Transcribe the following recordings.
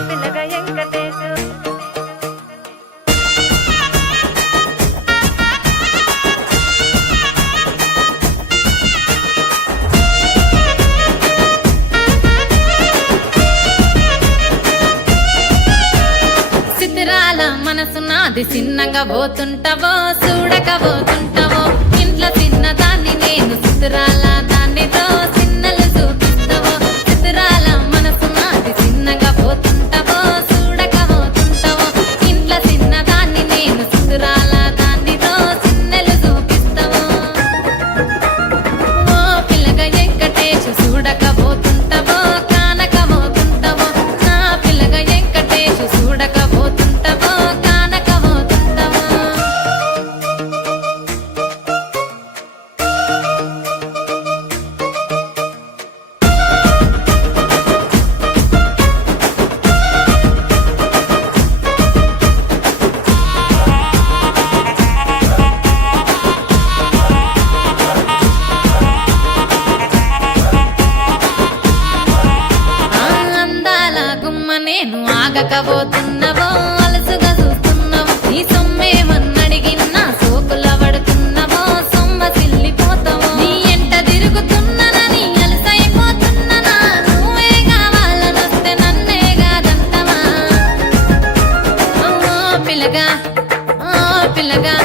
పిల్లగా వెంకటేశు సిద్ధిరాల మనసు నాది చిన్నగా పోతుంటావో చూడక పోతుంటావో ఇంట్లో చిన్నదాన్ని నేను సిద్ధిరాల దాన్నితో చిన్నలు చూపిస్తావో సిద్ధిరాల మనసు నాది చిన్నగా పోతుంటావో చూడక పోతుంటావో ఇంట్లో చిన్నదాన్ని నేను సిద్ధిరాల దాన్నితో చిన్నలు చూపిస్తావో ఓ పిల్లగా వెంకటేశు చూడక పోతుంటావో కానక పోతుంటావో నా పిల్లగా వెంకటేశు చూడక పోతుంటావో కానక పోతుంటావో అందాల గుమ్మ నేను ఆగకపోతున్నవో అలసుగా చూస్తున్నావో నీ సొమ్మేమన్నడిగిన్నా సోకుల పడుతున్నవో సొమ్మ సిల్లిపోతావో నీ ఎంట తిరుగుతున్నానని అలసైపోతున్నానా నువ్వే కావాలనొస్తే నన్నే కాదంటవా ఓ పిల్లగా ఓ పిల్లగా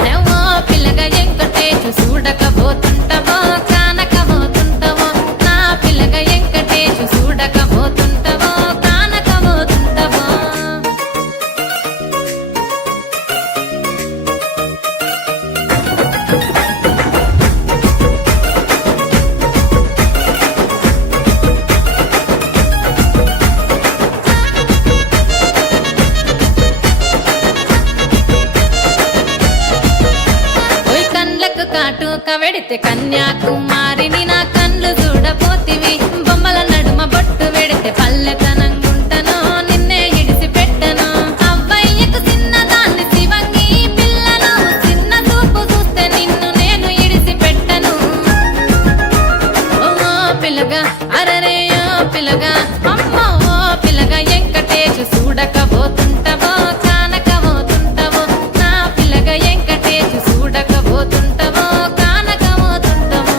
ఓ పిల్లగా వెంకటేశు చూడకపోతుంటావో కానకపోతుంటావో నా పిల్లగా వెంకటేశు చూడకపోతుంటావో కానకపోతుంటావో ఓయ్ కండ్లకు కాటుక వెడితే కన్యాకుమారిని నా కండ్లు చూడపోతివి బొమ్మల నడుమ బొట్టు వెడితే పల్లెతనంగుంటను నిన్నే ఇడిసి పెట్టను అవ్వయ్యకు చిన్నదాన్ని శివంగి పిల్లను చిన్న చూపు చూస్తే నిన్ను నేను ఇడిసి పెట్టను ఓ పిల్లగా అరరే ఓ పిల్లగా అమ్మో ఓ పిల్లగా వెంకటేశు చూడకపోతుంటావో కానకపోతుంటావో నా పిల్లగా వెంకటేశు చూడకపోతుంటావో కానకపోతుంటావో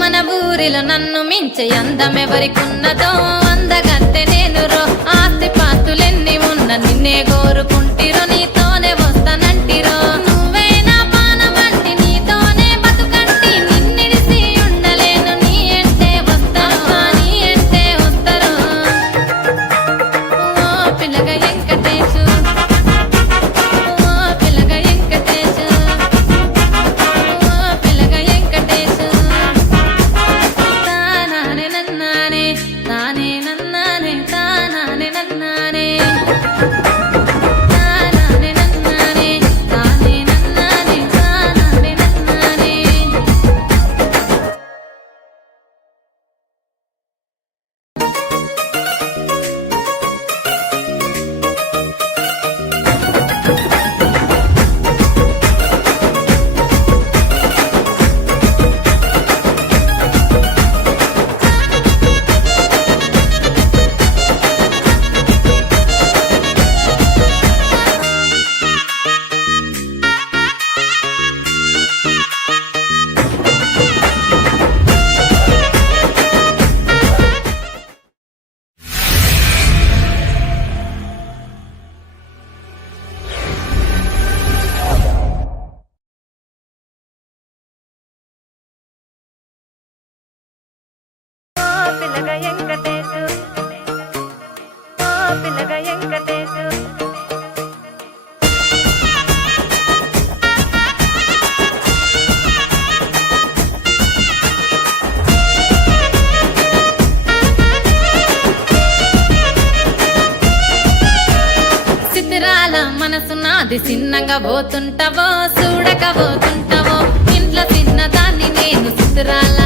మన ఊరిలో నన్ను మించే అందమెవరికున్నదో అందగత్తె నేను రో ఆస్తి పాస్తులెన్ని ఉన్న నిన్నే కోరుకుంటిరో నీతోనే వస్తానంటిరో నువ్వే నా పానమంటి నీతోనే బతుకంటి నిన్నిడిసి ఉండలేను నీ అంటే వస్తాను నీ అంటే వస్తారు ఓ పిల్లగా వెంకటేశు ఓ పిల్లగా వెంకటేశు ఓ పిల్లగా వెంకటేశు తానానే నన్నానే తానే నన్నానే తానానే నన్నానే తానానే నన్నానే తానే నన్నానే తానానే నన్నానే పిల్లగా వెంకటేశు పిల్లగా వెంకటేశు సిద్ధిరాల మనసు నాది చిన్నగా పోతుంటావో చూడక పోతుంటావో ఇంట్లో చిన్నదాన్ని నేను సిద్ధిరాల